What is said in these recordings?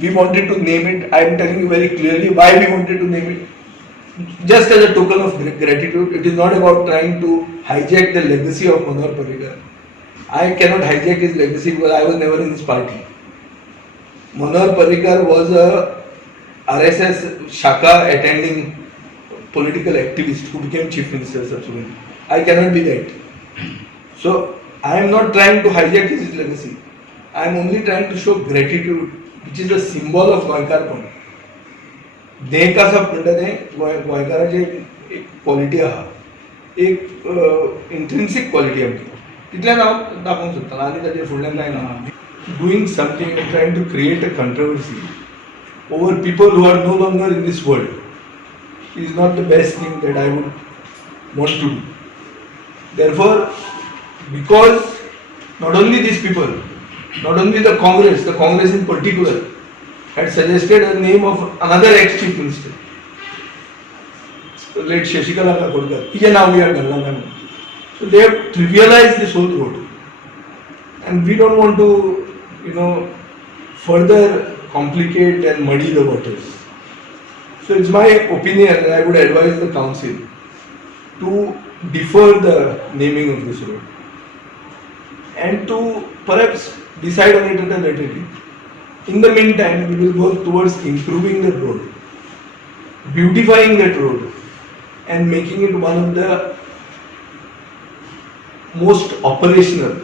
We wanted to name it. I am telling you very clearly why we wanted to name it. Just as a token of gratitude, it is not about trying to hijack the legacy of Manohar Parrikar. I cannot hijack his legacy because I was never in his party. Manohar Parrikar was a RSS Shaka attending political activist who became chief minister subsequently. I cannot be that. So I am not trying to hijack his legacy. I am only trying to show gratitude, which is a symbol of गोंयकारपण. देह कसा म्हणटा तें गोंयकाराची एक quality आहा, एक intrinsic quality आमची. तितल्यान हांव दाखोवंक सोदतां आनी ताचे फुडल्यान कांय ना. Doing something and trying to create a controversy over people who are no longer in this world is not the best thing that I would want to do. Therefore, because not only these people, not only the Congress in particular, had suggested a name of another ex-chief minister, late Shashikala Kakodkar. He now we are Galna. So they have trivialized this whole road, and we don't want to, further complicate and muddy the waters. So it's my opinion, and I would advise the council to defer the naming of this road and to perhaps decide on it at a later date. In the meantime, we will work towards improving the road, beautifying that road, and making it one of the most operational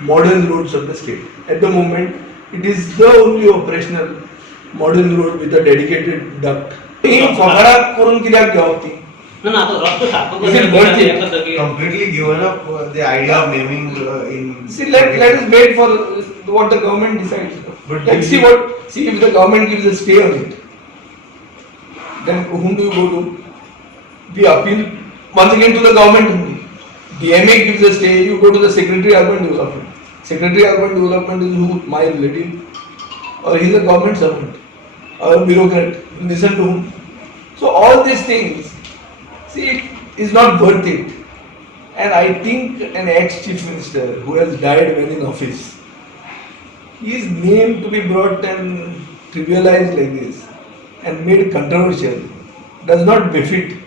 modern roads of the state. At the moment, it is the only operational modern road with a dedicated duct. Completely given up the idea of naming in. See, let us wait for what the government decides. But Let's see if the government gives a stay on it. Then whom do you go to? We appeal once again to the government only. DMA gives a stay, you go to the Secretary Urban Development. Secretary Urban Development is who? My relative, or he is a government servant, or a bureaucrat. Listen to whom? So all these things, see, it is not worth it. And I think an ex-chief minister who has died when in office, his name to be brought and trivialized like this and made controversial does not befit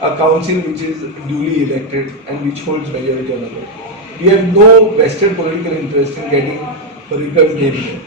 a council which is duly elected and which holds majority on the vote. We have no vested political interest in getting Parrikar's name there.